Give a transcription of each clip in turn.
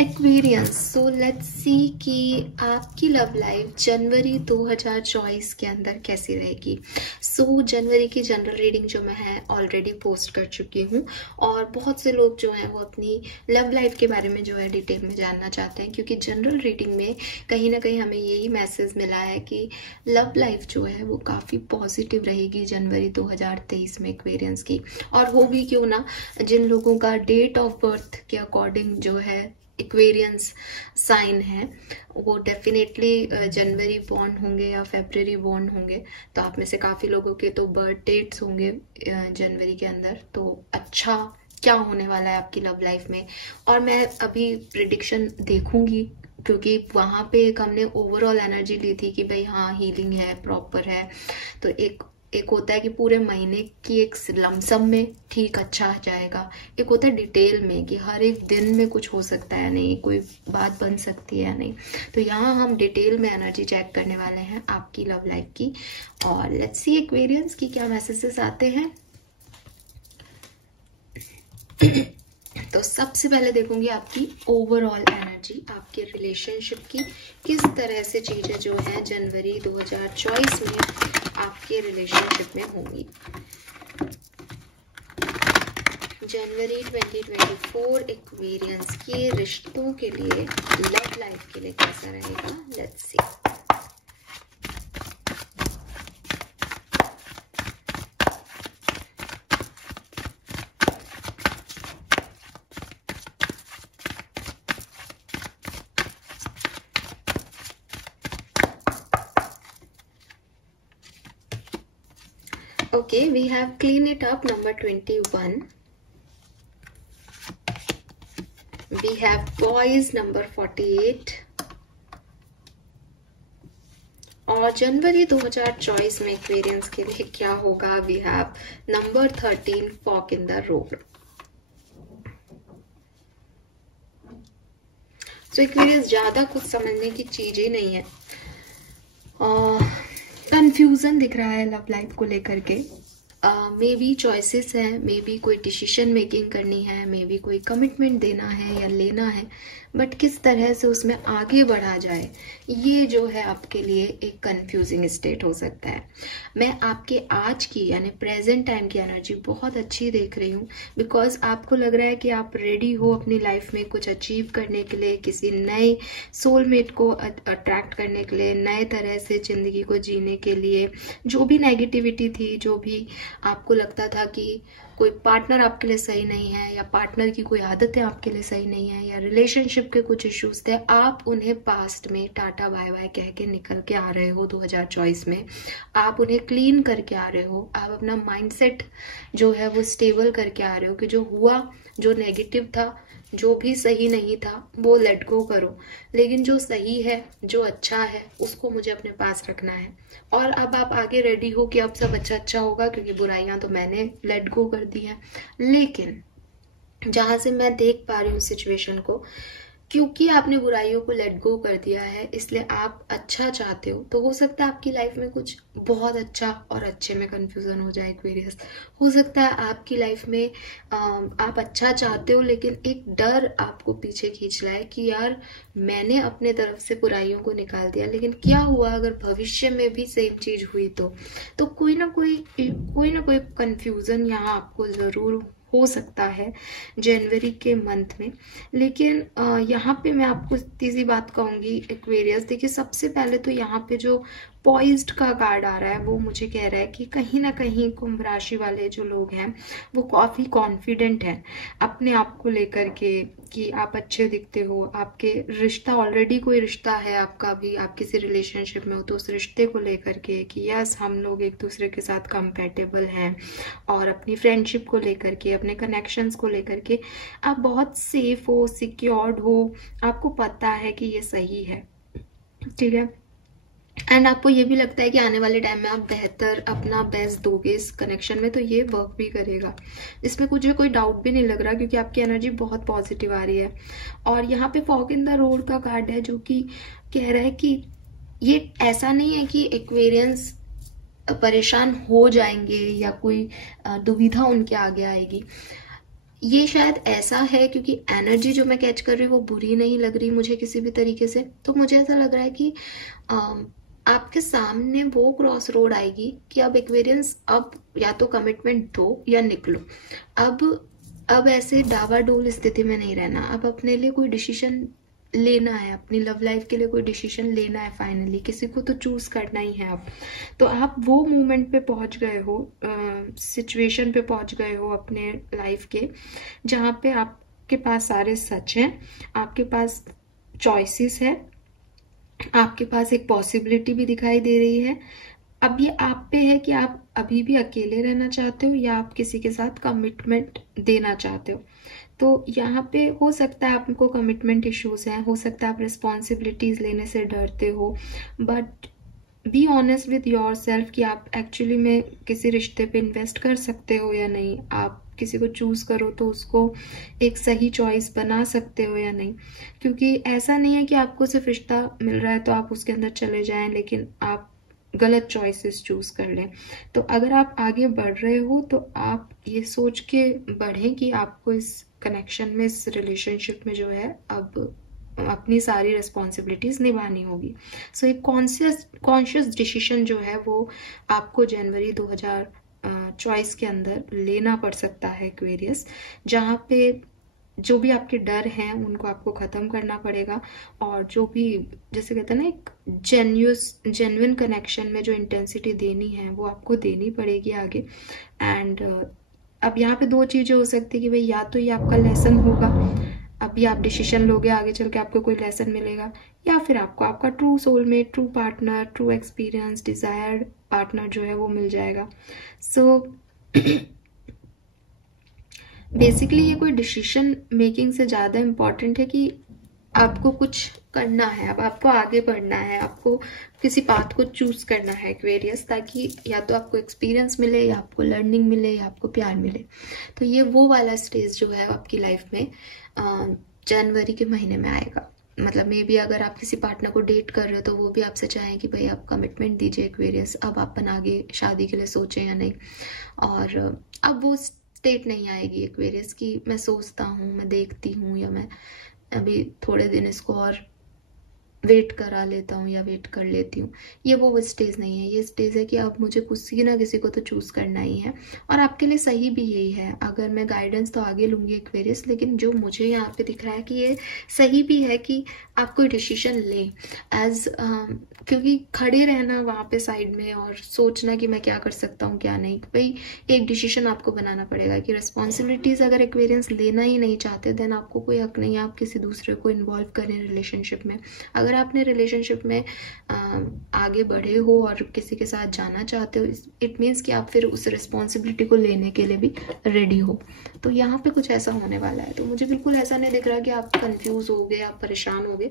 Aquarians, so let's see कि आपकी love life जनवरी 2024 के अंदर कैसी रहेगी। जनवरी की जनरल रीडिंग जो मैं है ऑलरेडी पोस्ट कर चुकी हूँ, और बहुत से लोग जो हैं वो अपनी लव लाइफ के बारे में जो है डिटेल में जानना चाहते हैं, क्योंकि जनरल रीडिंग में कहीं ना कहीं हमें यही मैसेज मिला है कि लव लाइफ जो है वो काफ़ी पॉजिटिव रहेगी जनवरी 2023 में एक्वेरियंस की। और हो भी क्यों ना, जिन लोगों का डेट ऑफ बर्थ के अकॉर्डिंग जो है एक्वेरियंस साइन है वो डेफिनेटली जनवरी बॉर्न होंगे या फेब्रवरी बॉर्न होंगे। तो आप में से काफ़ी लोगों के तो बर्थ डेट्स होंगे जनवरी के अंदर। तो अच्छा क्या होने वाला है आपकी लव लाइफ में, और मैं अभी प्रिडिक्शन देखूंगी, क्योंकि वहाँ पे एक हमने ओवरऑल एनर्जी ली थी कि भाई हाँ हीलिंग है, प्रॉपर है। तो एक होता है कि पूरे महीने की एक लमसम में ठीक अच्छा जाएगा, एक होता है डिटेल में कि हर एक दिन में कुछ हो सकता है या नहीं, कोई बात बन सकती है या नहीं। तो यहाँ हम डिटेल में एनर्जी चेक करने वाले हैं आपकी लव लाइफ की, और लेट्स सी एक्वेरियंस की क्या मैसेजेस आते हैं। तो सबसे पहले देखूंगी आपकी ओवरऑल एनर्जी, आपके रिलेशनशिप की किस तरह से चीजें जो है जनवरी 2024 में आपके रिलेशनशिप में होंगी। जनवरी 2024 एक्वेरियंस के रिश्तों के लिए, लव लाइफ के लिए कैसा रहेगा, let's see. Okay, we have clean it up, number 21. We have boys, number 48. और जनवरी 2024 में एक्वेरियंस के लिए क्या होगा, we have number 13, fork in the road. So Aquarians ज्यादा कुछ समझने की चीज ही नहीं है, कंफ्यूजन दिख रहा है लव लाइफ को लेकर के। मे बी चॉइसेस है, मे बी कोई डिसीजन मेकिंग करनी है, मे बी कोई कमिटमेंट देना है या लेना है, बट किस तरह से उसमें आगे बढ़ा जाए, ये जो है आपके लिए एक कंफ्यूजिंग स्टेट हो सकता है। मैं आपके आज की यानी प्रेजेंट टाइम की एनर्जी बहुत अच्छी देख रही हूँ, बिकॉज आपको लग रहा है कि आप रेडी हो अपनी लाइफ में कुछ अचीव करने के लिए, किसी नए सोलमेट को अट्रैक्ट करने के लिए, नए तरह से जिंदगी को जीने के लिए। जो भी नेगेटिविटी थी, जो भी आपको लगता था कि कोई पार्टनर आपके लिए सही नहीं है, या पार्टनर की कोई आदतें आपके लिए सही नहीं है, या रिलेशनशिप के कुछ इश्यूज थे, आप उन्हें पास्ट में टाटा बाय बाय कह के निकल के आ रहे हो 2024 में। आप उन्हें क्लीन करके आ रहे हो, आप अपना माइंडसेट जो है वो स्टेबल करके आ रहे हो कि जो हुआ, जो नेगेटिव था, जो भी सही नहीं था वो लेट गो करो, लेकिन जो सही है, जो अच्छा है, उसको मुझे अपने पास रखना है। और अब आप आगे रेडी हो कि अब सब अच्छा होगा, क्योंकि बुराइयां तो मैंने लेट गो कर दी हैं। लेकिन जहां से मैं देख पा रही हूँ सिचुएशन को, क्योंकि आपने बुराइयों को लेट गो कर दिया है, इसलिए आप अच्छा चाहते हो। तो हो सकता है आपकी लाइफ में कुछ बहुत अच्छा और अच्छे में कंफ्यूजन हो जाए एक्वेरियस। हो सकता है आपकी लाइफ में आप अच्छा चाहते हो, लेकिन एक डर आपको पीछे खींच लाए कि यार मैंने अपने तरफ से बुराइयों को निकाल दिया, लेकिन क्या हुआ अगर भविष्य में भी सेम चीज हुई तो कोई ना कोई कंफ्यूजन यहाँ आपको जरूर हो सकता है जनवरी के मंथ में। लेकिन यहाँ पे मैं आपको तीसरी बात कहूंगी एक्वेरियस, देखिए सबसे पहले तो यहाँ पे जो पॉइज्ड का कार्ड आ रहा है वो मुझे कह रहा है कि कहीं ना कहीं कुंभ राशि वाले जो लोग हैं वो काफी कॉन्फिडेंट हैं अपने आप को लेकर के कि आप अच्छे दिखते हो। आपके रिश्ता, ऑलरेडी कोई रिश्ता है आपका भी, आप किसी रिलेशनशिप में हो, तो उस रिश्ते को लेकर के कि यस हम लोग एक दूसरे के साथ कंपेटेबल हैं, और अपनी फ्रेंडशिप को लेकर के, अपने कनेक्शंस को लेकर के आप बहुत सेफ हो, सिक्योर्ड हो, आपको पता है कि ये सही है, ठीक है। एंड आपको ये भी लगता है कि आने वाले टाइम में आप बेहतर अपना बेस्ट दोगे इस कनेक्शन में, तो ये वर्क भी करेगा, इसमें मुझे कोई डाउट भी नहीं लग रहा, क्योंकि आपकी एनर्जी बहुत पॉजिटिव आ रही है। और यहाँ पे फॉग इन द रोड का कार्ड है, जो कि कह रहा है कि ये ऐसा नहीं है कि एक्वेरियंस परेशान हो जाएंगे या कोई दुविधा उनके आगे आएगी। ये शायद ऐसा है क्योंकि एनर्जी जो मैं कैच कर रही हूँ वो बुरी नहीं लग रही मुझे किसी भी तरीके से। तो मुझे ऐसा लग रहा है कि आपके सामने वो क्रॉस रोड आएगी कि अब एक्वेरियंस अब या तो कमिटमेंट दो या निकलो। अब ऐसे डावाडोल स्थिति में नहीं रहना। अब अपने लिए कोई डिसीजन लेना है, अपनी लव लाइफ के लिए कोई डिसीजन लेना है। फाइनली किसी को तो चूज करना ही है अब। तो आप वो मोमेंट पे पहुंच गए हो, सिचुएशन पे पहुंच गए हो अपने लाइफ के, जहाँ पे आपके पास सारे सच हैं, आपके पास चॉइसेस है, आपके पास एक पॉसिबिलिटी भी दिखाई दे रही है। अब ये आप पे है कि आप अभी भी अकेले रहना चाहते हो या आप किसी के साथ कमिटमेंट देना चाहते हो। तो यहाँ पे हो सकता है आपको कमिटमेंट इश्यूज हैं, हो सकता है आप रिस्पॉन्सिबिलिटीज लेने से डरते हो, but be honest with your self कि आप एक्चुअली में किसी रिश्ते पे इन्वेस्ट कर सकते हो या नहीं। आप किसी को चूज करो तो उसको एक सही चॉइस बना सकते हो या नहीं। क्योंकि ऐसा नहीं है कि आपको सिर्फ रिश्ता मिल रहा है तो आप उसके अंदर चले जाएं लेकिन आप गलत चॉइसेस चूज कर लें। तो अगर आप आगे बढ़ रहे हो तो आप ये सोच के बढ़ें कि आपको इस कनेक्शन में, इस रिलेशनशिप में जो है अब अपनी सारी रिस्पॉन्सिबिलिटीज निभानी होगी। सो एक कॉन्शियस डिसीजन जो है वो आपको जनवरी 2024 के अंदर लेना पड़ सकता है एक्वेरियस, जहाँ पे जो भी आपके डर हैं उनको आपको खत्म करना पड़ेगा। और जो भी, जैसे कहते हैं ना, एक जेन्युइन कनेक्शन में जो इंटेंसिटी देनी है वो आपको देनी पड़ेगी आगे। एंड अब यहाँ पे दो चीजें हो सकती है कि भाई या तो ये आपका लेसन होगा, अभी आप डिसीजन लोगे, आगे चल के आपको कोई लेसन मिलेगा, या फिर आपको आपका true soulmate, true partner, true experience, desired partner जो है वो मिल जाएगा। सो बेसिकली ये कोई डिसीजन मेकिंग से ज्यादा इम्पोर्टेंट है कि आपको कुछ करना है, अब आपको आगे बढ़ना है, आपको किसी पाथ को चूज करना है एक्वेरियस, ताकि या तो आपको एक्सपीरियंस मिले, या आपको लर्निंग मिले, या आपको प्यार मिले। तो ये वो वाला स्टेज जो है आपकी लाइफ में जनवरी के महीने में आएगा। मतलब मे बी अगर आप किसी पार्टनर को डेट कर रहे हो तो वो भी आपसे चाहें कि भाई आप कमिटमेंट दीजिए एक्वेरियस, अब अपन आगे शादी के लिए सोचें या नहीं। और अब वो स्टेट नहीं आएगी एक्वेरियस की मैं सोचता हूँ, मैं देखती हूँ, या मैं अभी थोड़े दिन इसको और वेट करा लेता हूँ या वेट कर लेती हूँ। ये वो स्टेज नहीं है। ये स्टेज है कि अब मुझे किसी ना किसी को तो चूज करना ही है, और आपके लिए सही भी यही है। अगर मैं गाइडेंस तो आगे लूंगी एक्वेरियस, लेकिन जो मुझे यहाँ पे दिख रहा है कि ये सही भी है कि आप कोई डिसीजन लें एज, क्योंकि खड़े रहना वहाँ पे साइड में और सोचना कि मैं क्या कर सकता हूँ क्या नहीं, भाई एक डिसीजन आपको बनाना पड़ेगा कि रिस्पॉन्सिबिलिटीज अगर एक्वेरियंस लेना ही नहीं चाहते देन आपको कोई हक नहीं आप किसी दूसरे को इन्वॉल्व करें रिलेशनशिप में। अगर आपने रिलेशनशिप में आगे बढ़े हो और किसी के साथ जाना चाहते हो, इट मीन्स कि आप फिर उस रिस्पॉन्सिबिलिटी को लेने के लिए भी रेडी हो। तो यहाँ पे कुछ ऐसा होने वाला है। तो मुझे बिल्कुल ऐसा नहीं दिख रहा कि आप कंफ्यूज हो गए, आप परेशान हो गए।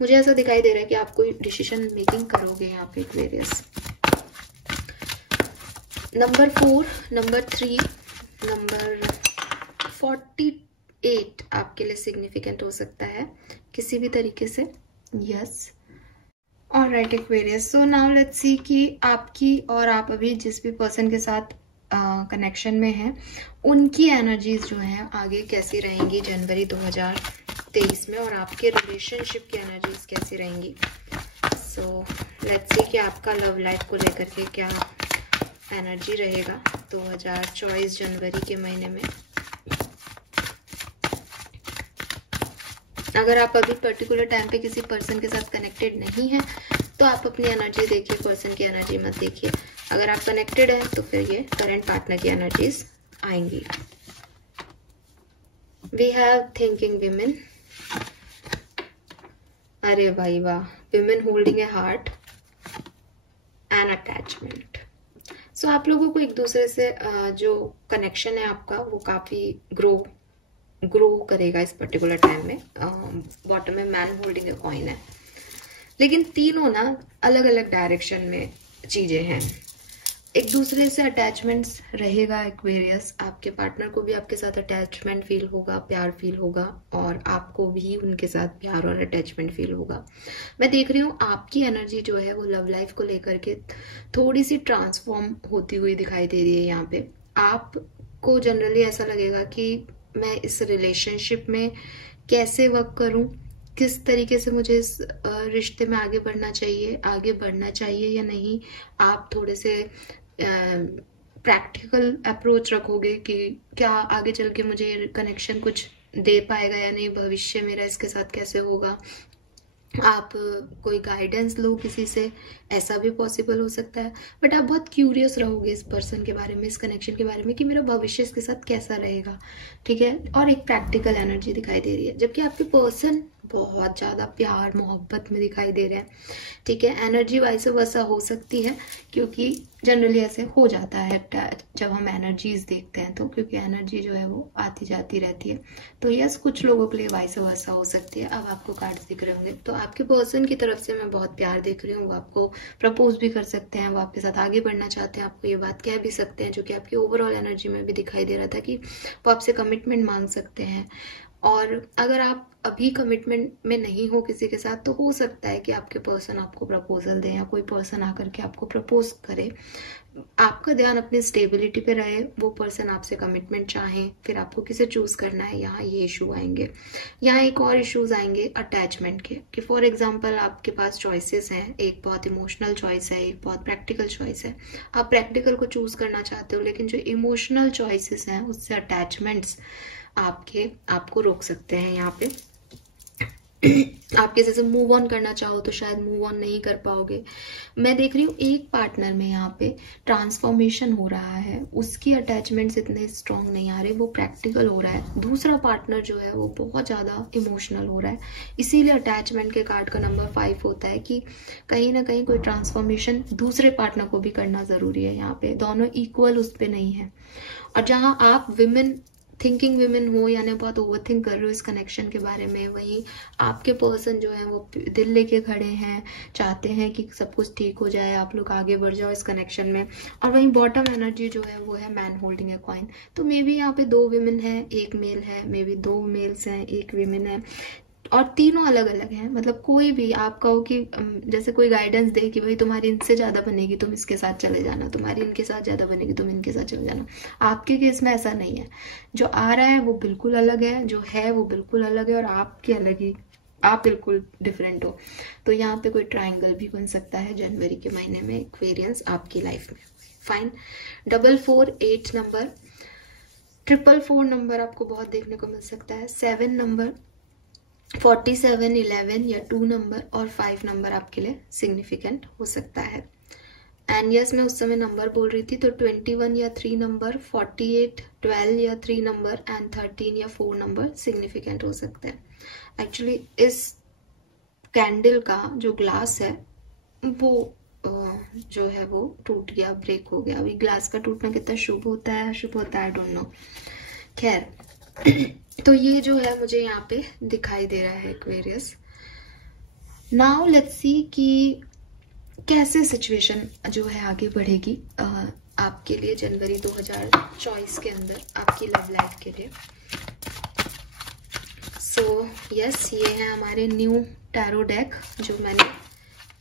मुझे ऐसा दिखाई दे रहा है कि आप कोई डिसीजन मेकिंग करोगे यहाँ पे एक्वेरियस। नंबर 4, नंबर 3, नंबर 48 आपके लिए सिग्निफिकेंट हो सकता है किसी भी तरीके से। Yes, alright Aquarius. So now let's see कि आपकी और आप अभी जिस भी पर्सन के साथ कनेक्शन में हैं उनकी एनर्जीज जो हैं आगे कैसी रहेंगी जनवरी 2023 में, और आपके रिलेशनशिप की एनर्जीज कैसी रहेंगी। सो लेट्स सी कि आपका लव लाइफ को लेकर के क्या एनर्जी रहेगा 2024 जनवरी के महीने में। अगर आप अभी पर्टिकुलर टाइम पे किसी पर्सन के साथ कनेक्टेड नहीं है तो आप अपनी एनर्जी देखिए, पर्सन की एनर्जी मत देखिए। अगर आप कनेक्टेड है तो फिर ये करंट पार्टनर की एनर्जीज आएंगी। We have thinking women. अरे भाई वाह, women holding a heart and attachment. So आप लोगों को एक दूसरे से जो कनेक्शन है आपका वो काफी ग्रो करेगा इस पर्टिकुलर टाइम में। बॉटम में मैन होल्डिंग ए कॉइन है, लेकिन तीनों ना अलग अलग डायरेक्शन में चीजें हैं। एक दूसरे से अटैचमेंट्स रहेगा एक्वेरियस। आपके पार्टनर को भी आपके साथ अटैचमेंट फील होगा, प्यार फील होगा, और आपको भी उनके साथ प्यार और अटैचमेंट फील होगा। मैं देख रही हूँ आपकी एनर्जी जो है वो लव लाइफ को लेकर के थोड़ी सी ट्रांसफॉर्म होती हुई दिखाई दे रही है। यहाँ पे आपको जनरली ऐसा लगेगा कि मैं इस रिलेशनशिप में कैसे वर्क करूं, किस तरीके से मुझे इस रिश्ते में आगे बढ़ना चाहिए या नहीं। आप थोड़े से प्रैक्टिकल अप्रोच रखोगे कि क्या आगे चल के मुझे कनेक्शन कुछ दे पाएगा या नहीं, भविष्य मेरा इसके साथ कैसे होगा। आप कोई गाइडेंस लो किसी से, ऐसा भी पॉसिबल हो सकता है। बट आप बहुत क्यूरियस रहोगे इस पर्सन के बारे में, इस कनेक्शन के बारे में, कि मेरा भविष्य इसके साथ कैसा रहेगा, ठीक है। और एक प्रैक्टिकल एनर्जी दिखाई दे रही है, जबकि आपके पर्सन बहुत ज़्यादा प्यार मोहब्बत में दिखाई दे रहे हैं, ठीक है। एनर्जी वाइस वर्सा हो सकती है, क्योंकि जनरली ऐसे हो जाता है जब हम एनर्जीज देखते हैं तो, क्योंकि एनर्जी जो है वो आती जाती रहती है। तो यस, कुछ लोगों के लिए वाइस वर्सा हो सकती है। अब आपको कार्ड्स दिख रहे होंगे, तो आपके पर्सन की तरफ से मैं बहुत प्यार देख रही हूँ। वो आपको प्रपोज भी कर सकते हैं, वो आपके साथ आगे बढ़ना चाहते हैं, आपको ये बात कह भी सकते हैं, जो कि आपकी ओवरऑल एनर्जी में भी दिखाई दे रहा था कि वो आपसे कमिटमेंट मांग सकते हैं। और अगर आप अभी कमिटमेंट में नहीं हो किसी के साथ, तो हो सकता है कि आपके पर्सन आपको प्रपोजल दें या कोई पर्सन आकर के आपको प्रपोज करे। आपका ध्यान अपनी स्टेबिलिटी पे रहे, वो पर्सन आपसे कमिटमेंट चाहें, फिर आपको किसे चूज करना है, यहाँ ये इशू आएंगे। यहाँ एक और इश्यूज आएंगे अटैचमेंट के, कि फॉर एग्जांपल आपके पास चॉइसेस हैं, एक बहुत इमोशनल चॉइस है, एक बहुत प्रैक्टिकल चॉइस है। आप प्रैक्टिकल को चूज करना चाहते हो, लेकिन जो इमोशनल चॉइसेस हैं उससे अटैचमेंट्स आपको रोक सकते हैं। यहाँ पे आप किसी से मूव ऑन करना चाहो तो शायद मूव ऑन नहीं कर पाओगे। मैं देख रही हूँ एक पार्टनर में यहाँ पे ट्रांसफॉर्मेशन हो रहा है, उसकी अटैचमेंट्स इतने स्ट्रांग नहीं आ रहे, वो प्रैक्टिकल हो रहा है। दूसरा पार्टनर जो है वो बहुत ज़्यादा इमोशनल हो रहा है, इसीलिए अटैचमेंट के कार्ड का नंबर 5 होता है कि कहीं ना कहीं कोई ट्रांसफॉर्मेशन दूसरे पार्टनर को भी करना ज़रूरी है। यहाँ पे दोनों इक्वल उस पर नहीं है। और जहाँ आप थिंकिंग विमेन हो, यानी बहुत ओवर थिंक कर रहे हो इस कनेक्शन के बारे में, वहीं आपके पर्सन जो है वो दिल लेके खड़े हैं, चाहते हैं कि सब कुछ ठीक हो जाए, आप लोग आगे बढ़ जाओ इस कनेक्शन में। और वहीं बॉटम एनर्जी जो है वो है मैन होल्डिंग ए कॉइन। तो मे बी यहाँ पे 2 विमेन है, 1 मेल है, मे बी 2 मेल्स हैं, 1 विमेन है, और तीनों अलग अलग हैं। मतलब कोई भी आप कहो कि जैसे कोई गाइडेंस दे कि भाई तुम्हारी इनसे ज्यादा बनेगी तुम इसके साथ चले जाना, तुम्हारी इनके साथ ज्यादा बनेगी तुम इनके साथ चले जाना। आपके केस में ऐसा नहीं है, जो आ रहा है वो बिल्कुल अलग है, जो है वो बिल्कुल अलग है, और आपके अलग ही, आप बिल्कुल डिफरेंट हो। तो यहाँ पे कोई ट्राइंगल भी बन सकता है जनवरी के महीने में, एक्वेरियंस आपकी लाइफ में। फाइन। 448 नंबर, 444 नंबर आपको बहुत देखने को मिल सकता है। 7 नंबर, 47, 11 या 2 नंबर और 5 नंबर आपके लिए सिग्निफिकेंट हो सकता है। एंड यस, मैं उस समय नंबर बोल रही थी, तो 21 या 3 नंबर, 48, 12 या 3 नंबर एंड 13 या 4 नंबर सिग्निफिकेंट हो सकते हैं। एक्चुअली इस कैंडल का जो ग्लास है वो जो है वो टूट गया, ब्रेक हो गया। अभी ग्लास का टूटना कितना शुभ होता है, अशुभ होता है, आई डोंट नो। खैर, तो ये जो है मुझे यहाँ पे दिखाई दे रहा है एक्वेरियस। नाउ लेट्स सी कि कैसे सिचुएशन जो है आगे बढ़ेगी आपके लिए जनवरी 2024 के अंदर, आपकी लव लाइफ के लिए। सो यस, ये है हमारे न्यू टैरो डेक जो मैंने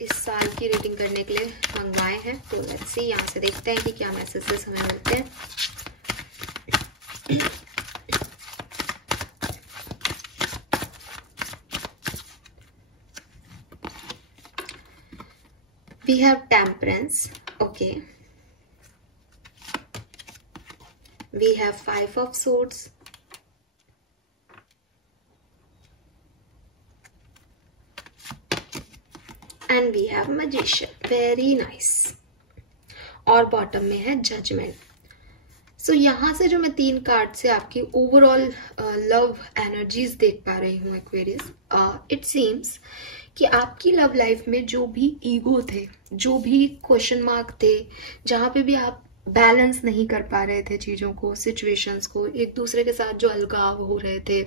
इस साल की रीडिंग करने के लिए मंगवाए हैं। तो लेट्स सी, यहाँ से देखते हैं कि क्या मैसेजेस हमें मिलते हैं। We have Temperance, okay. We have 5 of Swords. And we have Magician, very nice. और बॉटम में है Judgment. सो यहाँ से जो मैं 3 कार्ड से आपकी ओवरऑल लव एनर्जीज देख पा रही हूँ एक्वेरियस, इट सीम्स कि आपकी लव लाइफ में जो भी ईगो थे, जो भी क्वेश्चन मार्क थे, जहाँ पे भी आप बैलेंस नहीं कर पा रहे थे चीज़ों को, सिचुएशंस को, एक दूसरे के साथ जो अलगाव हो रहे थे,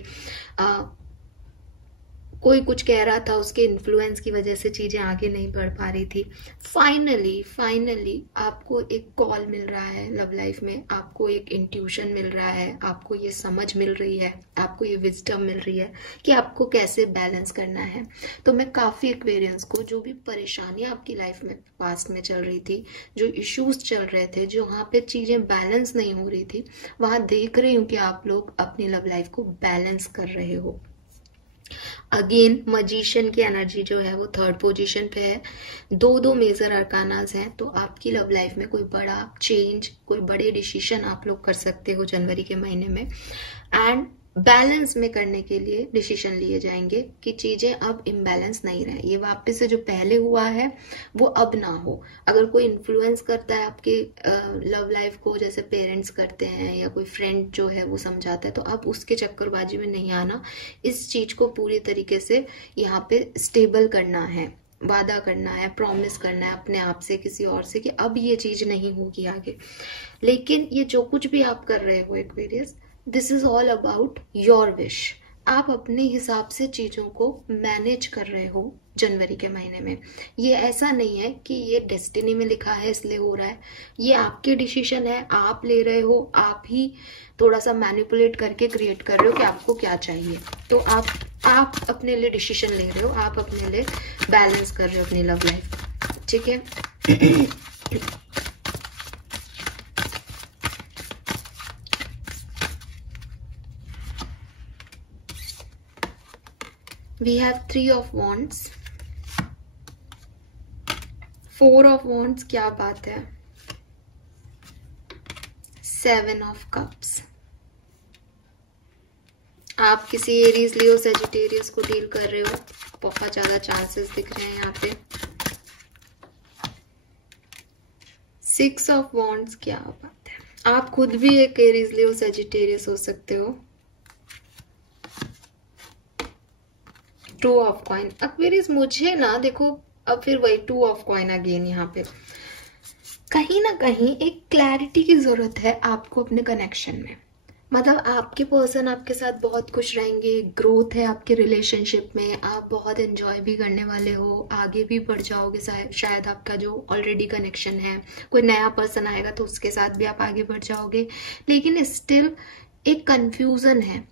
कोई कुछ कह रहा था, उसके इन्फ्लुएंस की वजह से चीजें आगे नहीं बढ़ पा रही थी। फाइनली आपको एक कॉल मिल रहा है लव लाइफ में, आपको एक इंट्यूशन मिल रहा है, आपको ये समझ मिल रही है, आपको ये विजडम मिल रही है कि आपको कैसे बैलेंस करना है। तो मैं काफी एक्वेरियंस को, जो भी परेशानियां आपकी लाइफ में पास्ट में चल रही थी, जो इश्यूज चल रहे थे, जो वहां पे चीजें बैलेंस नहीं हो रही थी, वहां देख रही हूँ कि आप लोग अपनी लव लाइफ को बैलेंस कर रहे हो। अगेन मजिशियन की एनर्जी जो है वो थर्ड पोजीशन पे है, दो मेजर अरकानास हैं। तो आपकी लव लाइफ में कोई बड़ा चेंज, कोई बड़े डिसीजन आप लोग कर सकते हो जनवरी के महीने में। एंड बैलेंस में करने के लिए डिसीजन लिए जाएंगे कि चीजें अब इम्बैलेंस नहीं रहे, ये वापस से जो पहले हुआ है वो अब ना हो। अगर कोई इन्फ्लुएंस करता है आपके लव लाइफ को, जैसे पेरेंट्स करते हैं या कोई फ्रेंड जो है वो समझाता है, तो अब उसके चक्करबाजी में नहीं आना। इस चीज को पूरी तरीके से यहाँ पे स्टेबल करना है, वादा करना है, प्रॉमिस करना है अपने आप से, किसी और से, कि अब ये चीज नहीं होगी आगे। लेकिन ये जो कुछ भी आप कर रहे हो Aquarius, this is all about your wish. आप अपने हिसाब से चीजों को मैनेज कर रहे हो जनवरी के महीने में। ये ऐसा नहीं है कि ये डेस्टिनी में लिखा है इसलिए हो रहा है, ये आपके डिसीजन है, आप ले रहे हो, आप ही थोड़ा सा मैनिपुलेट करके क्रिएट कर रहे हो कि आपको क्या चाहिए। तो आप अपने लिए डिसीजन ले रहे हो, आप अपने लिए बैलेंस कर रहे हो अपनी लव लाइफ, ठीक है। We have 3 of Wands, 4 of Wands, क्या बात है, 7 of Cups। आप किसी एरीज, लियो, सेजिटेरियस को डील कर रहे हो, बहुत ज्यादा चांसेस दिख रहे हैं यहाँ पे। 6 of Wands, क्या बात है, आप खुद भी एक एरीज, लियो, सेजिटेरियस हो सकते हो। 2 of Coin, एक्वेरियस मुझे ना देखो, अब फिर वही 2 of Coin अगेन। यहाँ पे कहीं ना कहीं एक क्लैरिटी की जरूरत है आपको अपने कनेक्शन में। मतलब आपके पर्सन आपके साथ बहुत खुश रहेंगे, ग्रोथ है आपके रिलेशनशिप में, आप बहुत एंजॉय भी करने वाले हो, आगे भी बढ़ जाओगे शायद आपका जो ऑलरेडी कनेक्शन है। कोई नया पर्सन आएगा तो उसके साथ भी आप आगे बढ़ जाओगे, लेकिन स्टिल एक कंफ्यूजन है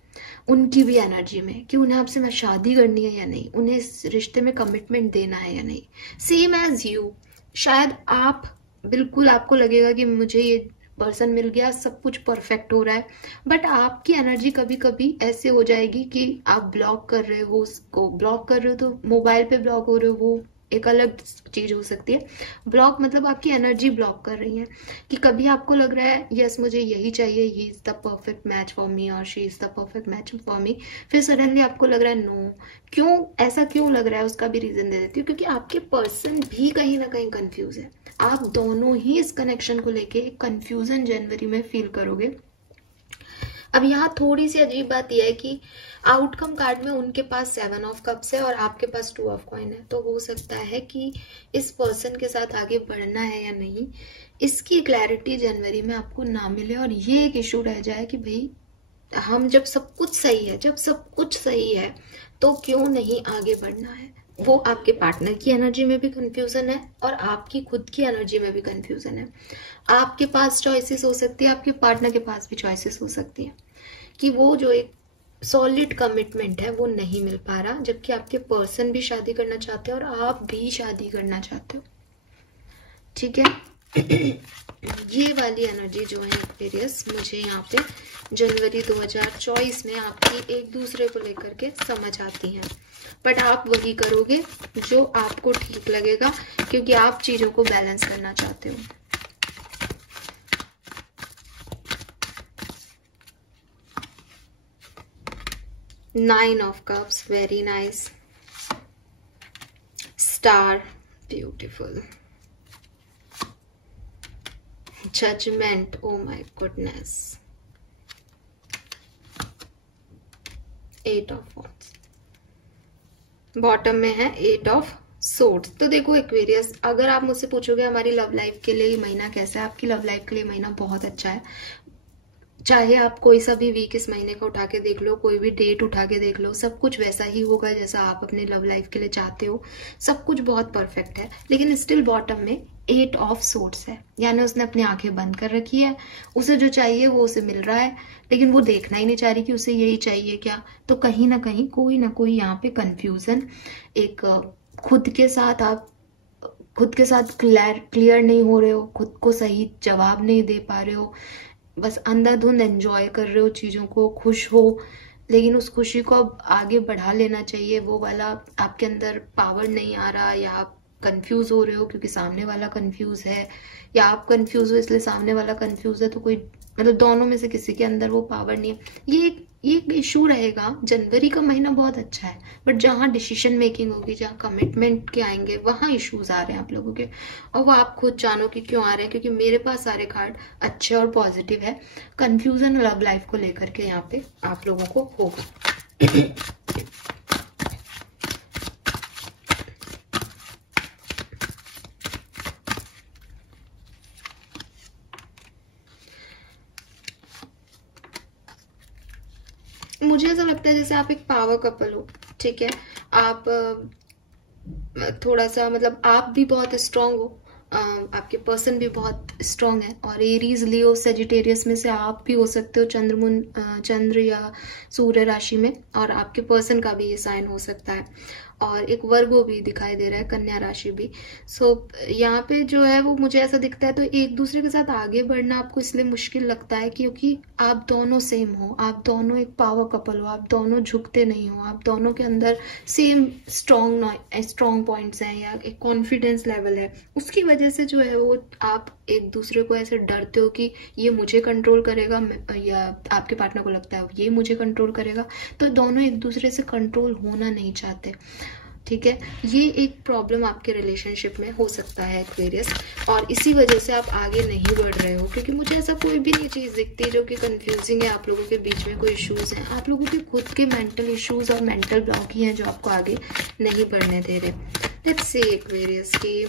उनकी भी एनर्जी में कि उन्हें आपसे शादी करनी है या नहीं, उन्हें इस रिश्ते में कमिटमेंट देना है या नहीं। सेम एज यू, शायद आप बिल्कुल, आपको लगेगा कि मुझे ये पर्सन मिल गया, सब कुछ परफेक्ट हो रहा है, बट आपकी एनर्जी कभी कभी ऐसे हो जाएगी कि आप ब्लॉक कर रहे हो उसको। ब्लॉक कर रहे हो तो मोबाइल पे ब्लॉक हो रहे हो, वो एक अलग चीज हो सकती है। ब्लॉक मतलब आपकी एनर्जी ब्लॉक कर रही है कि कभी आपको लग रहा है यस मुझे यही चाहिए, he is the perfect match for me और she is the perfect match for me, फिर सडनली आपको लग रहा है नो। क्यों ऐसा क्यों लग रहा है, उसका भी रीजन दे देती हूँ। क्योंकि आपके पर्सन भी कहीं ना कहीं कंफ्यूज है, आप दोनों ही इस कनेक्शन को लेके एक कंफ्यूजन जनवरी में फील करोगे। अब यहाँ थोड़ी सी अजीब बात यह है कि आउटकम कार्ड में उनके पास 7 ऑफ कप्स है और आपके पास 2 ऑफ कॉइन है। तो हो सकता है कि इस पर्सन के साथ आगे बढ़ना है या नहीं, इसकी क्लैरिटी जनवरी में आपको ना मिले और ये एक इशू रह जाए कि भाई हम जब सब कुछ सही है तो क्यों नहीं आगे बढ़ना है। वो आपके पार्टनर की एनर्जी में भी कंफ्यूजन है और आपकी खुद की एनर्जी में भी कंफ्यूजन है। आपके पास चॉइसेस हो सकती है, आपके पार्टनर के पास भी चॉइसेस हो सकती है कि वो जो एक सॉलिड कमिटमेंट है वो नहीं मिल पा रहा, जबकि आपके पर्सन भी शादी करना चाहते हैं और आप भी शादी करना चाहते हो, ठीक है। ये वाली एनर्जी जो है एक्वेरियस, मुझे यहाँ पे जनवरी 2024 में आपकी एक दूसरे को लेकर के समझ आती हैं, बट आप वही करोगे जो आपको ठीक लगेगा क्योंकि आप चीजों को बैलेंस करना चाहते हो। Nine of Cups, very nice. Star, beautiful. Judgment, oh my goodness. 8 of Wands. Bottom में है 8 ऑफ सोर्ड्स। तो देखो एक्वेरियस, अगर आप मुझसे पूछोगे हमारी लव लाइफ के लिए ये महीना कैसा है, आपकी लव लाइफ के लिए महीना बहुत अच्छा है। चाहे आप कोई सा भी वीक इस महीने का उठा के देख लो, कोई भी डेट उठा के देख लो, सब कुछ वैसा ही होगा जैसा आप अपने लव लाइफ के लिए चाहते हो। सब कुछ बहुत परफेक्ट है, लेकिन स्टिल बॉटम में 8 ऑफ सोर्ड्स है, यानी उसने अपनी आंखें बंद कर रखी है। उसे जो चाहिए वो उसे मिल रहा है, लेकिन वो देखना ही नहीं चाह रही कि उसे यही चाहिए क्या। तो कहीं ना कोई यहाँ पे कंफ्यूजन, एक खुद के साथ क्लियर नहीं हो रहे हो, खुद को सही जवाब नहीं दे पा रहे हो, बस अंधाधुंध एंजॉय कर रहे हो चीज़ों को, खुश हो, लेकिन उस खुशी को अब आगे बढ़ा लेना चाहिए। वो वाला आपके अंदर पावर नहीं आ रहा, या आप कंफ्यूज हो रहे हो क्योंकि सामने वाला कंफ्यूज है, या आप कंफ्यूज हो इसलिए सामने वाला कंफ्यूज है। तो कोई मतलब दोनों में से किसी के अंदर वो पावर नहीं है। ये एक इशू रहेगा। जनवरी का महीना बहुत अच्छा है, बट जहाँ डिसीजन मेकिंग होगी, जहाँ कमिटमेंट के आएंगे, वहाँ इश्यूज आ रहे हैं आप लोगों के। और वो आप खुद जानो कि क्यों आ रहे हैं, क्योंकि मेरे पास सारे कार्ड अच्छे और पॉजिटिव है। कंफ्यूजन लव लाइफ को लेकर के यहाँ पे आप लोगों को होगा। मुझे ऐसा लगता है जैसे आप एक पावर कपल हो, ठीक है। आप थोड़ा सा मतलब आप भी बहुत स्ट्रांग हो, आपके पर्सन भी बहुत स्ट्रांग है, और एरीज, लियो, सेजिटेरियस में से आप भी हो सकते हो चंद्र या सूर्य राशि में, और आपके पर्सन का भी ये साइन हो सकता है। और एक वर्गो भी दिखाई दे रहा है, कन्या राशि भी। सो यहाँ पे जो है वो मुझे ऐसा दिखता है, तो एक दूसरे के साथ आगे बढ़ना आपको इसलिए मुश्किल लगता है क्योंकि आप दोनों सेम हो, आप दोनों एक पावर कपल हो, आप दोनों झुकते नहीं हो, आप दोनों के अंदर सेम स्ट्रॉन्ग पॉइंट्स हैं, या एक कॉन्फिडेंस लेवल है। उसकी वजह से जो है वो आप एक दूसरे को ऐसे डरते हो कि ये मुझे कंट्रोल करेगा, या आपके पार्टनर को लगता है ये मुझे कंट्रोल करेगा। तो दोनों एक दूसरे से कंट्रोल होना नहीं चाहते, ठीक है। ये एक प्रॉब्लम आपके रिलेशनशिप में हो सकता है एक्वेरियस, और इसी वजह से आप आगे नहीं बढ़ रहे हो, क्योंकि मुझे ऐसा कोई भी नहीं चीज़ दिखती जो कि कंफ्यूजिंग है। आप लोगों के बीच में कोई इश्यूज हैं, आप लोगों के खुद के मेंटल इश्यूज और मेंटल ब्लॉक ही हैं जो आपको आगे नहीं बढ़ने दे रहे। लेट्स सी एक्वेरियस की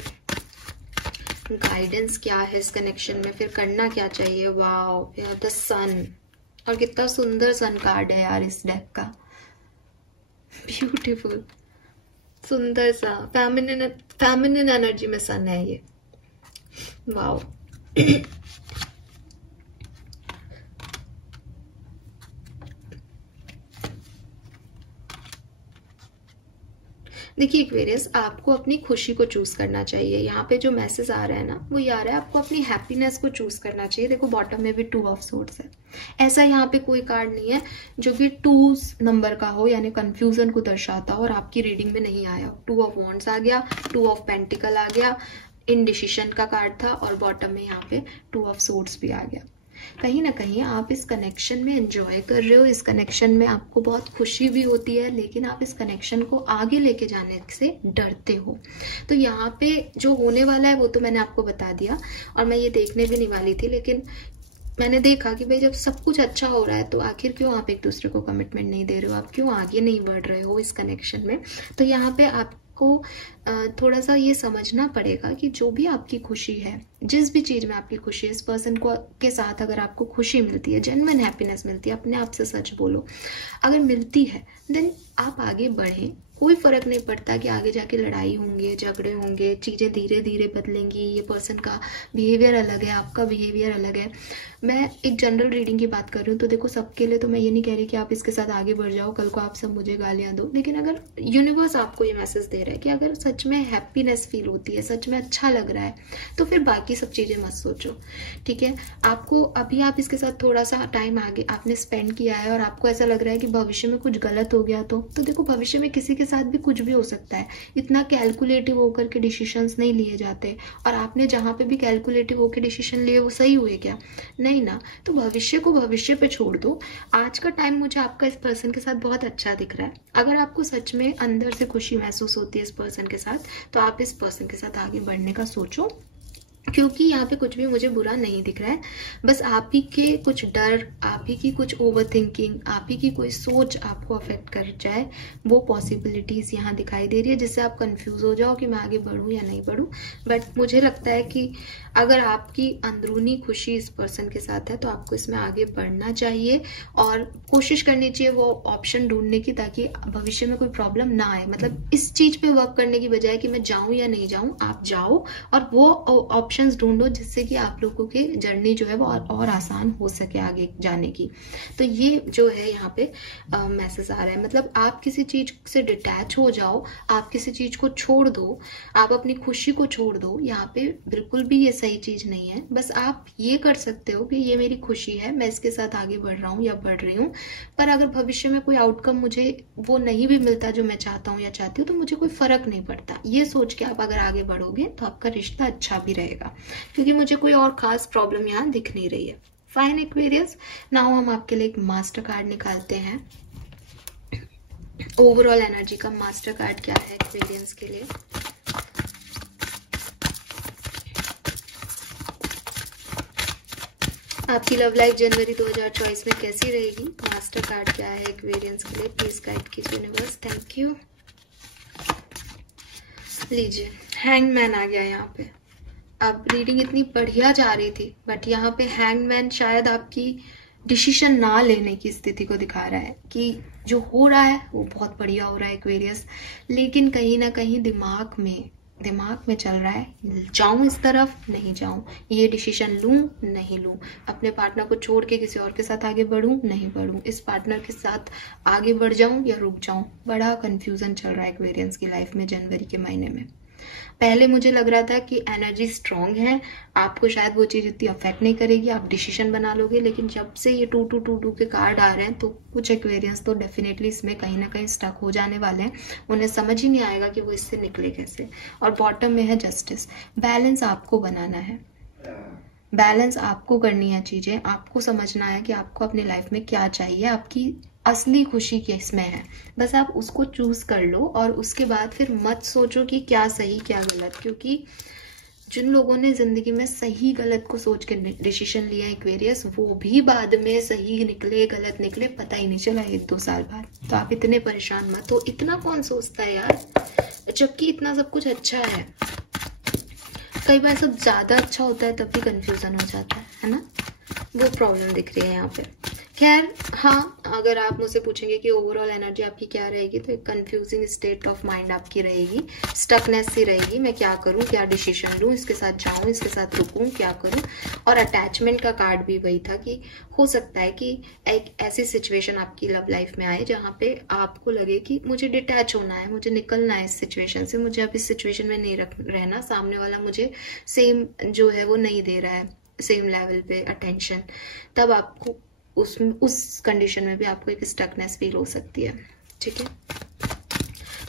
गाइडेंस क्या है इस कनेक्शन में, फिर करना क्या चाहिए। वाओ यार, द सन, और कितना सुंदर सन कार्ड है यार इस डेक का, ब्यूटीफुल, सुंदर सा फेमिनिन एनर्जी में सन है ये। वाओ देखिए एक्वेरियस, आपको अपनी खुशी को चूज करना चाहिए। यहाँ पे जो मैसेज आ रहा है ना, वो ये आ रहा है आपको अपनी हैप्पीनेस को चूज करना चाहिए। देखो बॉटम में भी 2 ऑफ सोर्ड्स है। ऐसा यहाँ पे कोई कार्ड नहीं है जो कि 2 नंबर का हो, यानी कंफ्यूजन को दर्शाता हो और आपकी रीडिंग में नहीं आया हो। 2 ऑफ वॉन्ड्स आ गया, 2 ऑफ पेंटिकल आ गया, इनडिसीजन का कार्ड था, और बॉटम में यहाँ पे 2 ऑफ सोर्ड्स भी आ गया। कहीं ना कहीं आप इस कनेक्शन में एंजॉय कर रहे हो, इस कनेक्शन में आपको बहुत खुशी भी होती है, लेकिन आप इस कनेक्शन को आगे लेके जाने से डरते हो। तो यहाँ पे जो होने वाला है वो तो मैंने आपको बता दिया, और मैं ये देखने भी नहीं वाली थी, लेकिन मैंने देखा कि भाई जब सब कुछ अच्छा हो रहा है तो आखिर क्यों आप एक दूसरे को कमिटमेंट नहीं दे रहे हो, आप क्यों आगे नहीं बढ़ रहे हो इस कनेक्शन में। तो यहाँ पे आपको थोड़ा सा ये समझना पड़ेगा कि जो भी आपकी खुशी है, जिस भी चीज में आपकी खुशी है, इस पर्सन को के साथ अगर आपको खुशी मिलती है, जेन्युइन हैप्पीनेस मिलती है, अपने आप से सच बोलो, अगर मिलती है देन आप आगे बढ़ें। कोई फर्क नहीं पड़ता कि आगे जाके लड़ाई होंगे, झगड़े होंगे, चीजें धीरे धीरे बदलेंगी। ये पर्सन का बिहेवियर अलग है, आपका बिहेवियर अलग है। मैं एक जनरल रीडिंग की बात कर रही हूँ, तो देखो सबके लिए तो मैं ये नहीं कह रही कि आप इसके साथ आगे बढ़ जाओ, कल को आप सब मुझे गालियां दो। लेकिन अगर यूनिवर्स आपको ये मैसेज दे रहा है कि अगर सच में हैप्पीनेस फील होती है, सच में अच्छा लग रहा है, तो फिर बाकी सब चीजें मत सोचो, ठीक है। आपको अभी आप इसके साथ थोड़ा सा टाइम आगे आपने स्पेंड किया है और आपको ऐसा लग रहा है कि भविष्य में कुछ गलत हो गया, तो देखो भविष्य में किसी के साथ भी कुछ भी हो सकता है। इतना कैलकुलेटिव होकर के डिसीजंस नहीं लिए जाते, और आपने जहां पे भी कैलकुलेटिव होकर डिसीजन लिए वो सही हुए क्या? नहीं ना। तो भविष्य को भविष्य पे छोड़ दो। आज का टाइम मुझे आपका इस पर्सन के साथ बहुत अच्छा दिख रहा है। अगर आपको सच में अंदर से खुशी महसूस होती है इस पर्सन के साथ, तो आप इस पर्सन के साथ आगे बढ़ने का सोचो। क्योंकि यहाँ पे कुछ भी मुझे बुरा नहीं दिख रहा है, बस आप ही के कुछ डर, आप ही की कुछ ओवर थिंकिंग, आप ही की कोई सोच आपको अफेक्ट कर जाए, वो पॉसिबिलिटीज यहाँ दिखाई दे रही है, जिससे आप कंफ्यूज हो जाओ कि मैं आगे बढ़ूँ या नहीं बढ़ूँ। बट मुझे लगता है कि अगर आपकी अंदरूनी खुशी इस पर्सन के साथ है तो आपको इसमें आगे बढ़ना चाहिए और कोशिश करनी चाहिए वो ऑप्शन ढूंढने की, ताकि भविष्य में कोई प्रॉब्लम ना आए। मतलब इस चीज पे वर्क करने की बजाय कि मैं जाऊं या नहीं जाऊं, आप जाओ और वो ऑप्शंस ढूंढो जिससे कि आप लोगों की जर्नी जो है वो और आसान हो सके आगे जाने की। तो ये जो है यहाँ पे मैसेज आ रहा है, मतलब आप किसी चीज से डिटैच हो जाओ, आप किसी चीज को छोड़ दो, आप अपनी खुशी को छोड़ दो। यहाँ पे बिल्कुल भी ये सही चीज नहीं है। बस आप ये कर सकते हो कि ये मेरी खुशी है, मैं इसके साथ आगे बढ़ रहा हूँ या बढ़ रही हूँ, पर अगर भविष्य में कोई आउटकम मुझे वो नहीं भी मिलता जो मैं चाहता हूँ या चाहती हूँ तो मुझे कोई फर्क नहीं पड़ता। ये सोच के आप अगर आगे बढ़ोगे तो आपका रिश्ता अच्छा भी रहेगा, क्योंकि मुझे कोई और खास प्रॉब्लम यहाँ दिख नहीं रही है। फाइन एक्वेरियस, नाउ हम आपके लिए एक मास्टर कार्ड निकालते हैं। ओवरऑल एनर्जी का मास्टर कार्ड क्या है एक्वेरियंस के लिए? आपकी लव लाइफ जनवरी 2024 में कैसी रहेगी? मास्टर कार्ड क्या है एक्वेरियंस के लिए? प्लीज गाइड कीजिए यूनिवर्स। Thank you. लीजिए, हैंगमैन आ गया यहाँ पे। अब रीडिंग इतनी बढ़िया जा रही थी, बट यहाँ पे हैंगमैन शायद आपकी डिसीजन ना लेने की स्थिति को दिखा रहा है कि जो हो रहा है वो बहुत बढ़िया हो रहा है एक्वेरियस, लेकिन कहीं ना कहीं दिमाग में चल रहा है, जाऊं इस तरफ नहीं जाऊं, ये डिसीजन लूं नहीं लूं, अपने पार्टनर को छोड़ के किसी और के साथ आगे बढ़ूं नहीं बढ़ूं, इस पार्टनर के साथ आगे बढ़ जाऊं या रुक जाऊं। बड़ा कंफ्यूजन चल रहा है एक्वेरियंस की लाइफ में जनवरी के महीने में। पहले मुझे लग रहा था कि एनर्जी स्ट्रांग है, आपको शायद वो चीज इतनी अफेक्ट नहीं करेगी, आप डिसीजन बना लोगे, लेकिन जब से ये 2-2-2-2 के कार्ड आ रहे हैं तो कुछ एक्वेरियंस तो डेफिनेटली इसमें कहीं ना कहीं स्टक हो जाने वाले हैं। उन्हें समझ ही नहीं आएगा कि वो इससे निकले कैसे। और बॉटम में है जस्टिस। बैलेंस आपको बनाना है, बैलेंस आपको करनी है चीजें, आपको समझना है कि आपको अपनी लाइफ में क्या चाहिए, आपकी असली खुशी किसमें है। बस आप उसको चूज कर लो और उसके बाद फिर मत सोचो कि क्या सही क्या गलत, क्योंकि जिन लोगों ने जिंदगी में सही गलत को सोच के डिसीजन लिया एक्वेरियस, वो भी बाद में सही निकले गलत निकले पता ही नहीं चला 1-2 साल बाद। तो आप इतने परेशान मत हो, इतना कौन सोचता है यार, जबकि इतना सब कुछ अच्छा है। कई बार सब ज्यादा अच्छा होता है तब भी कंफ्यूजन हो जाता है ना, वो प्रॉब्लम दिख रही है यहाँ पे। खैर हाँ, अगर आप मुझसे पूछेंगे कि ओवरऑल एनर्जी आपकी क्या रहेगी, तो एक कंफ्यूजिंग स्टेट ऑफ माइंड आपकी रहेगी, स्टकनेस सी रहेगी, मैं क्या करूं, क्या डिसीजन लूं, इसके साथ जाऊं, इसके साथ रुकूं, क्या करूं। और अटैचमेंट का कार्ड भी वही था कि हो सकता है कि एक ऐसी सिचुएशन आपकी लव लाइफ में आए जहां पे आपको लगे कि मुझे डिटैच होना है, मुझे निकलना है इस सिचुएशन से, मुझे अब इस सिचुएशन में नहीं रहना, सामने वाला मुझे सेम जो है वो नहीं दे रहा है, सेम लेवल पे अटेंशन। तब आपको उस कंडीशन में भी आपको एक स्टकनेस फील हो सकती है। ठीक है,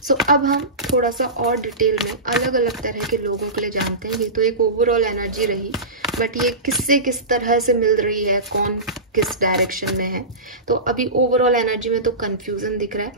सो अब हम थोड़ा सा और डिटेल में अलग अलग तरह के लोगों के लिए जानते हैं। ये तो एक ओवरऑल एनर्जी रही, बट ये किससे किस तरह से मिल रही है, कौन किस डायरेक्शन में है। तो अभी ओवरऑल एनर्जी में तो कंफ्यूजन दिख रहा है,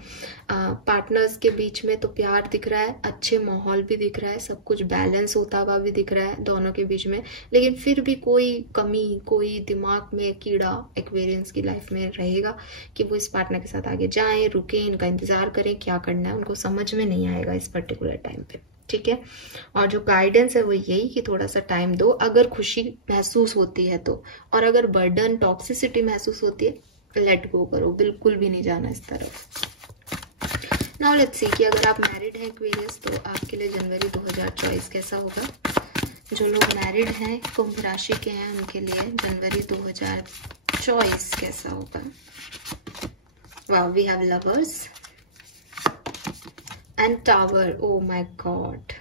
पार्टनर्स के बीच में तो प्यार दिख रहा है, अच्छे माहौल भी दिख रहा है, सब कुछ बैलेंस होता हुआ भी दिख रहा है दोनों के बीच में, लेकिन फिर भी कोई कमी, कोई दिमाग में कीड़ा एक्वेरियंस की लाइफ में रहेगा कि वो इस पार्टनर के साथ आगे जाएं, रुकें, इनका इंतजार करें, क्या करना है उनको समझ में नहीं आएगा इस पर्टिकुलर टाइम पे। ठीक है, और जो गाइडेंस है वो यही कि थोड़ा सा टाइम दो, अगर खुशी महसूस होती है तो, और अगर बर्डन टॉक्सिसिटी महसूस होती है लेट गो करो, बिल्कुल भी नहीं जाना इस तरफ। नाउ लेट्स सी कि अगर आप मैरिड हैं एक्वेरियस तो आपके लिए जनवरी 2024 कैसा होगा। जो लोग मैरिड हैं, कुंभ राशि के हैं, उनके लिए जनवरी 2024 कैसा होगा। Wow, we have lovers and tower, oh my God.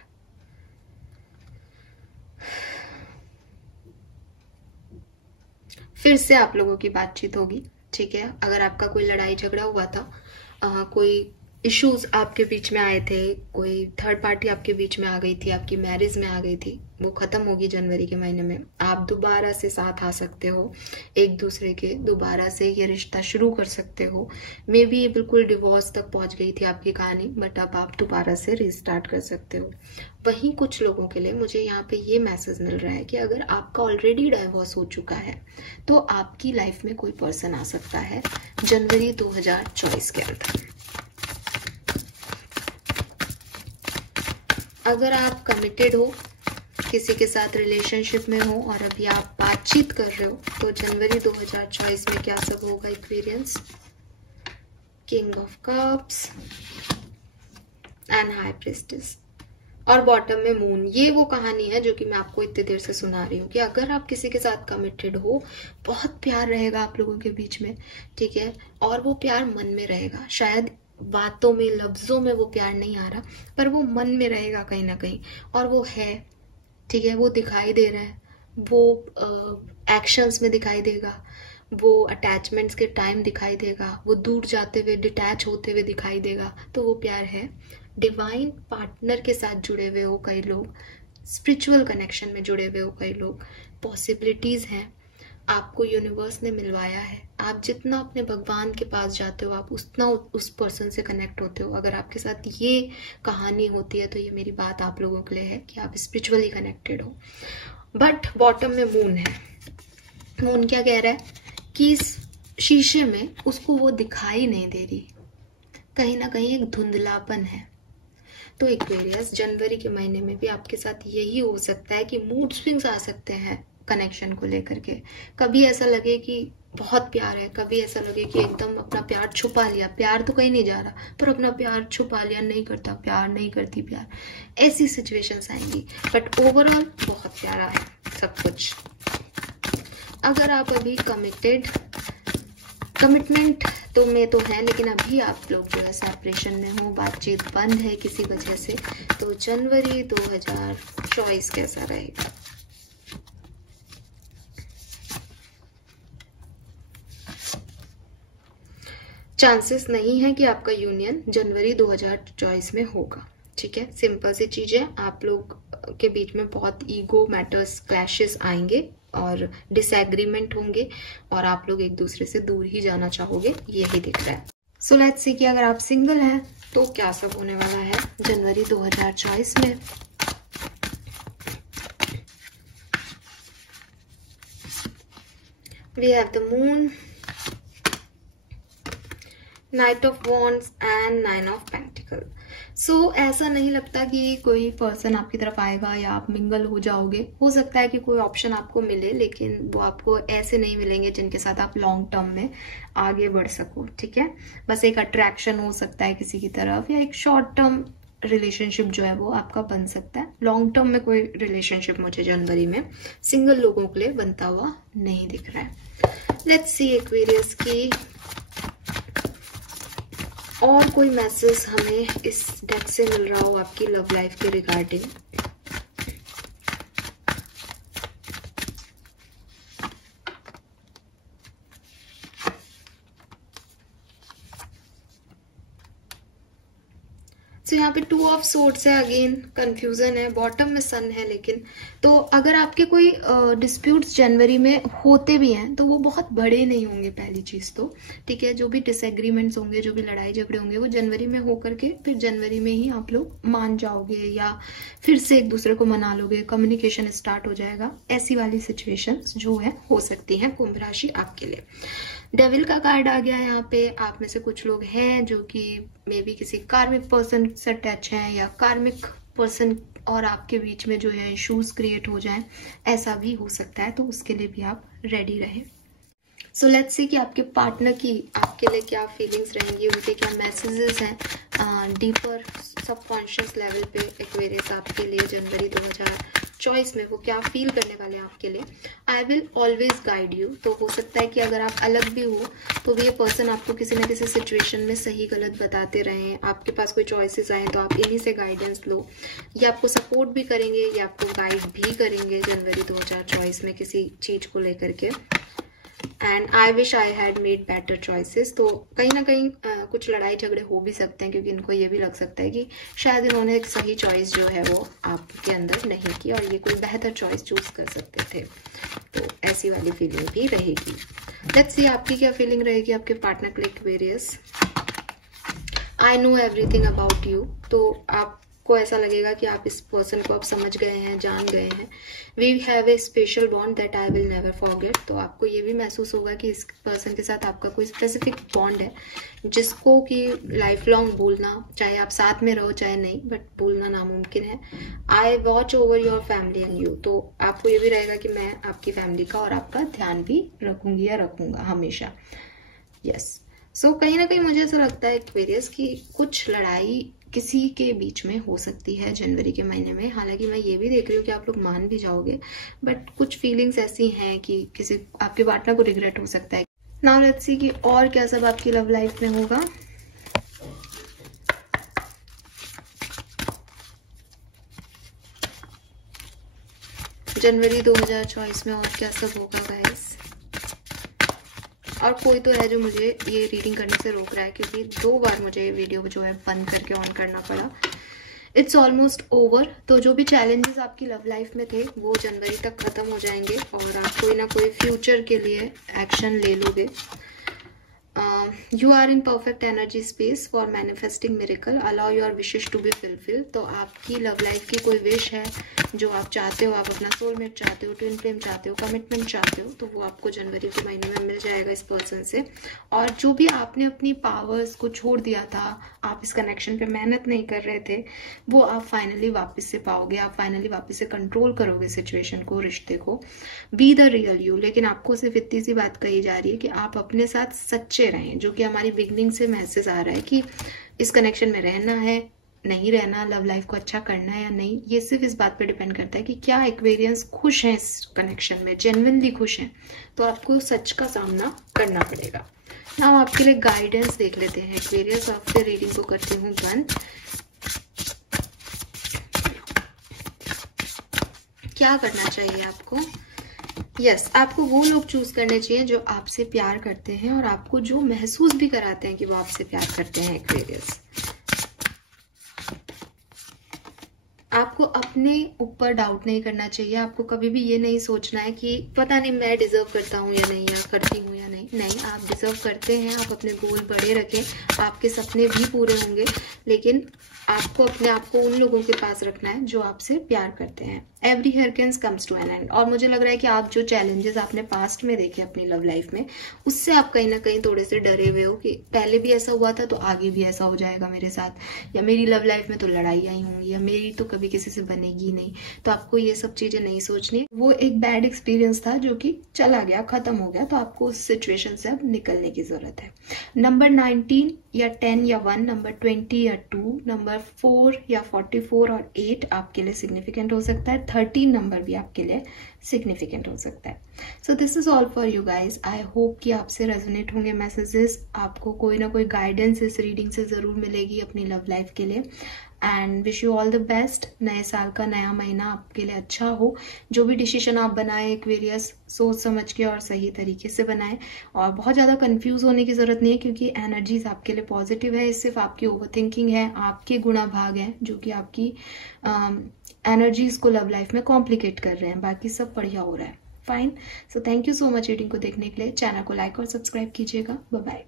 फिर से आप लोगों की बातचीत होगी। ठीक है, अगर आपका कोई लड़ाई झगड़ा हुआ था, कोई इश्यूज आपके बीच में आए थे, कोई थर्ड पार्टी आपके बीच में आ गई थी, आपकी मैरिज में आ गई थी, वो खत्म होगी जनवरी के महीने में। आप दोबारा से साथ आ सकते हो एक दूसरे के, दोबारा से ये रिश्ता शुरू कर सकते हो। मे बी ये बिल्कुल डिवोर्स तक पहुंच गई थी आपकी कहानी, बट अब आप दोबारा से रिस्टार्ट कर सकते हो। वहीं कुछ लोगों के लिए मुझे यहाँ पे ये मैसेज मिल रहा है कि अगर आपका ऑलरेडी डाइवोर्स हो चुका है तो आपकी लाइफ में कोई पर्सन आ सकता है जनवरी 2024 के अंदर। अगर आप कमिटेड हो, किसी के साथ रिलेशनशिप में हो और अभी आप बातचीत कर रहे हो, तो जनवरी 2024 में क्या सब होगा experience? King of cups and high priestess और बॉटम में मून। ये वो कहानी है जो कि मैं आपको इतनी देर से सुना रही हूँ कि अगर आप किसी के साथ कमिटेड हो, बहुत प्यार रहेगा आप लोगों के बीच में, ठीक है, और वो प्यार मन में रहेगा। शायद बातों में, लफ्जों में वो प्यार नहीं आ रहा, पर वो मन में रहेगा कहीं ना कहीं, और वो है, ठीक है, वो दिखाई दे रहा है, वो एक्शंस में दिखाई देगा, वो अटैचमेंट्स के टाइम दिखाई देगा, वो दूर जाते हुए, डिटैच होते हुए दिखाई देगा, तो वो प्यार है। डिवाइन पार्टनर के साथ जुड़े हुए हो कई लोग, स्पिरिचुअल कनेक्शन में जुड़े हुए हो कई लोग, पॉसिबिलिटीज हैं, आपको यूनिवर्स ने मिलवाया है। आप जितना अपने भगवान के पास जाते हो, आप उतना उस पर्सन से कनेक्ट होते हो। अगर आपके साथ ये कहानी होती है तो ये मेरी बात आप लोगों के लिए है कि आप स्पिरिचुअली कनेक्टेड हो। बट बॉटम में मून है। मून क्या कह रहा है कि इस शीशे में उसको वो दिखाई नहीं दे रही, कहीं ना कहीं एक धुंधलापन है। तो एक्वेरियस, जनवरी के महीने में भी आपके साथ यही हो सकता है कि मूड स्विंग्स आ सकते हैं कनेक्शन को लेकर के। कभी ऐसा लगे कि बहुत प्यार है, कभी ऐसा लगे कि एकदम अपना प्यार छुपा लिया, प्यार तो कहीं नहीं जा रहा पर अपना प्यार छुपा लिया, नहीं करता प्यार, नहीं करती प्यार, ऐसी सिचुएशंस आएंगी। बट ओवरऑल बहुत प्यारा है सब कुछ। अगर आप अभी कमिटमेंट तो में तो है, लेकिन अभी आप लोग जो है सेपरेशन में हो, बातचीत बंद है किसी वजह से, तो जनवरी 2024 कैसा रहेगा? चांसेस नहीं है कि आपका यूनियन जनवरी 2024 में होगा, ठीक है। सिंपल सी चीज है, आप लोग के बीच में बहुत ईगो मैटर्स क्लैशेस आएंगे और डिसएग्रीमेंट होंगे और आप लोग एक दूसरे से दूर ही जाना चाहोगे, यही दिख रहा है। सो लेट्स सी कि अगर आप सिंगल हैं तो क्या सब होने वाला है जनवरी 2024 में। We have the moon, knight of wands and nine of pentacle. So ऐसा नहीं लगता कि कोई पर्सन आपकी तरफ आएगा या आप मिंगल हो जाओगे। हो सकता है कि कोई ऑप्शन आपको मिले, लेकिन वो आपको ऐसे नहीं मिलेंगे जिनके साथ आप लॉन्ग टर्म में आगे बढ़ सको, ठीक है। बस एक अट्रैक्शन हो सकता है किसी की तरफ, या एक शॉर्ट टर्म रिलेशनशिप जो है वो आपका बन सकता है। लॉन्ग टर्म में कोई रिलेशनशिप मुझे जनवरी में सिंगल लोगों के लिए बनता हुआ नहीं दिख रहा है। लेट्स सी एक्वेरियस की और कोई मैसेज हमें इस डेक से मिल रहा हो आपकी लव लाइफ के रिगार्डिंग। तो यहाँ पे 2 ऑफ सोर्ड्स है, अगेन कंफ्यूजन है, बॉटम में सन है। लेकिन तो अगर आपके कोई डिस्प्यूट्स जनवरी में होते भी हैं तो वो बहुत बड़े नहीं होंगे, पहली चीज तो, ठीक है। जो भी डिसएग्रीमेंट्स होंगे, जो भी लड़ाई झगड़े होंगे, वो जनवरी में होकर के फिर जनवरी में ही आप लोग मान जाओगे या फिर से एक दूसरे को मना लोगे, कम्युनिकेशन स्टार्ट हो जाएगा। ऐसी वाली सिचुएशंस जो है हो सकती है कुंभ राशि आपके लिए। डेविल का कार्ड आ गया यहाँ पे। आप में से कुछ लोग हैं जो कि मे बी किसी कार्मिक पर्सन से अटैच हैं, या कार्मिक पर्सन और आपके बीच में जो है इश्यूज क्रिएट हो जाएं, ऐसा भी हो सकता है। तो उसके लिए भी आप रेडी रहें। सो लेट्स सी कि आपके पार्टनर की आपके लिए क्या फीलिंग्स रहेंगी, उनके क्या मैसेजेस हैं डीपर सबकॉन्शियस लेवल पे एक्वेरियस आपके लिए जनवरी 2024 में, वो क्या फील करने वाले हैं आपके लिए। I will always guide you. तो हो सकता है कि अगर आप अलग भी हो तो भी ये पर्सन आपको किसी न किसी सिचुएशन में सही गलत बताते रहें, आपके पास कोई चॉइसेस आए तो आप इन्हीं से गाइडेंस लो। ये आपको सपोर्ट भी करेंगे, ये आपको गाइड भी करेंगे जनवरी 2024 में किसी चीज को लेकर के। And I wish I had made better choices. तो कहीं ना कहीं कुछ लड़ाई झगड़े हो भी सकते हैं, क्योंकि इनको ये भी लग सकता है कि शायद इन्होंने एक सही चॉइस जो है वो आपके अंदर नहीं की और ये कोई बेहतर चॉइस चूज कर सकते थे। तो ऐसी वाली फीलिंग भी रहेगी। लेट्स सी आपकी क्या फीलिंग रहेगी आपके पार्टनर के लिए Aquarius. I know everything about you. तो आपको ऐसा लगेगा कि आप इस पर्सन को अब समझ गए हैं, जान गए हैं। We have a special bond that I will never forget. तो आपको ये भी महसूस होगा कि इस पर्सन के साथ आपका कोई स्पेसिफिक बॉन्ड है जिसको कि लाइफ लॉन्ग भूलना, चाहे आप साथ में रहो चाहे नहीं, बट भूलना नामुमकिन है। I watch over your family and you. तो आपको ये भी रहेगा कि मैं आपकी फैमिली का और आपका ध्यान भी रखूंगी या रखूंगा हमेशा। यस। सो कहीं ना कहीं मुझे ऐसा लगता है एक्वेरियस की कुछ लड़ाई किसी के बीच में हो सकती है जनवरी के महीने में। हालांकि मैं ये भी देख रही हूँ कि आप लोग मान भी जाओगे, बट कुछ फीलिंग्स ऐसी हैं कि किसी आपके पार्टनर को रिग्रेट हो सकता है। नाउ लेट्स सी कि और क्या सब आपकी लव लाइफ में होगा। जनवरी 2024 में और क्या सब होगा गाइस। और कोई तो है जो मुझे ये रीडिंग करने से रोक रहा है, क्योंकि 2 बार मुझे ये वीडियो जो है बंद करके ऑन करना पड़ा। It's almost over. तो जो भी चैलेंजेस आपकी लव लाइफ में थे वो जनवरी तक खत्म हो जाएंगे और आप कोई ना कोई फ्यूचर के लिए एक्शन ले लोगे। You are in perfect energy space for manifesting miracle, allow your wishes to be fulfil. तो आपकी लव लाइफ की कोई विश है जो आप चाहते हो, आप अपना सोलमेट चाहते हो, ट्विन फ्लेम चाहते हो, कमिटमेंट चाहते हो, तो वो आपको जनवरी के महीने में मिल जाएगा इस पर्सन से। और जो भी आपने अपनी पावर्स को छोड़ दिया था, आप इस कनेक्शन पे मेहनत नहीं कर रहे थे, वो आप फाइनली वापस से पाओगे। आप फाइनली वापस से कंट्रोल करोगे सिचुएशन को, रिश्ते को। Be the real you. लेकिन आपको सिर्फ इतनी सी बात कही जा रही है कि आप अपने साथ सच्चे रहें, जो कि हमारी बिगनिंग से मैसेज आ रहा है कि इस कनेक्शन में रहना है, नहीं रहना, लव लाइफ को अच्छा करना है या नहीं, ये सिर्फ इस बात पे डिपेंड करता है कि क्या एक्वेरियंस खुश हैं इस कनेक्शन में, जेन्युइनली खुश हैं। तो आपको सच का सामना करना पड़ेगा। ना आपके लिए गाइडेंस देख लेते हैं एक्वेरियस, और फिर रीडिंग को करती हूँ बंद। क्या करना चाहिए आपको? यस, आपको वो लोग चूज करने चाहिए जो आपसे प्यार करते हैं और आपको जो महसूस भी कराते हैं कि वो आपसे प्यार करते हैं एक्वेरियस। आपको अपने ऊपर डाउट नहीं करना चाहिए। आपको कभी भी ये नहीं सोचना है कि पता नहीं मैं डिजर्व करता हूँ या नहीं, या करती हूँ या नहीं। नहीं, आप डिजर्व करते हैं। आप अपने गोल बड़े रखें, आपके सपने भी पूरे होंगे, लेकिन आपको अपने आप को उन लोगों के पास रखना है जो आपसे प्यार करते हैं। Every hurricanes comes to an end. और मुझे लग रहा है कि आप जो चैलेंजेस आपने पास्ट में देखे अपनी लव लाइफ में, उससे आप कहीं ना कहीं थोड़े से डरे हुए हो कि पहले भी ऐसा हुआ था तो आगे भी ऐसा हो जाएगा मेरे साथ, या मेरी लव लाइफ में तो लड़ाई आई होंगी, या मेरी तो कभी किसी से बनेगी नहीं। तो आपको ये सब चीजें नहीं सोचनी। वो एक बैड एक्सपीरियंस था जो कि चला गया, खत्म हो गया। तो आपको उस सिचुएशन से अब निकलने की जरूरत है। नंबर 19 या 10 या 1, नंबर 20 या 2, नंबर 4 या 44 और 8 आपके लिए सिग्निफिकेंट हो सकता है। 13 नंबर भी आपके लिए सिग्निफिकेंट हो सकता है। So this is all for you guys. I hope कि आपसे रेजोनेट होंगे मैसेजेस, आपको कोई ना कोई गाइडेंस इस रीडिंग से जरूर मिलेगी अपनी लव लाइफ के लिए। And wish you all the best. नए साल का नया महीना आपके लिए अच्छा हो। जो भी डिसीजन आप बनाए एक्वेरियस, सोच समझ के और सही तरीके से बनाएं। और बहुत ज़्यादा कंफ्यूज होने की जरूरत नहीं है, क्योंकि एनर्जीज आपके लिए पॉजिटिव है। ये सिर्फ आपकी ओवर थिंकिंग है, आपके गुणा भाग हैं जो कि आपकी एनर्जीज को लव लाइफ में कॉम्प्लिकेट कर रहे हैं। बाकी सब बढ़िया हो रहा है, fine. So thank you so much reading को देखने के लिए। चैनल को लाइक और सब्सक्राइब कीजिएगा। Bye bye.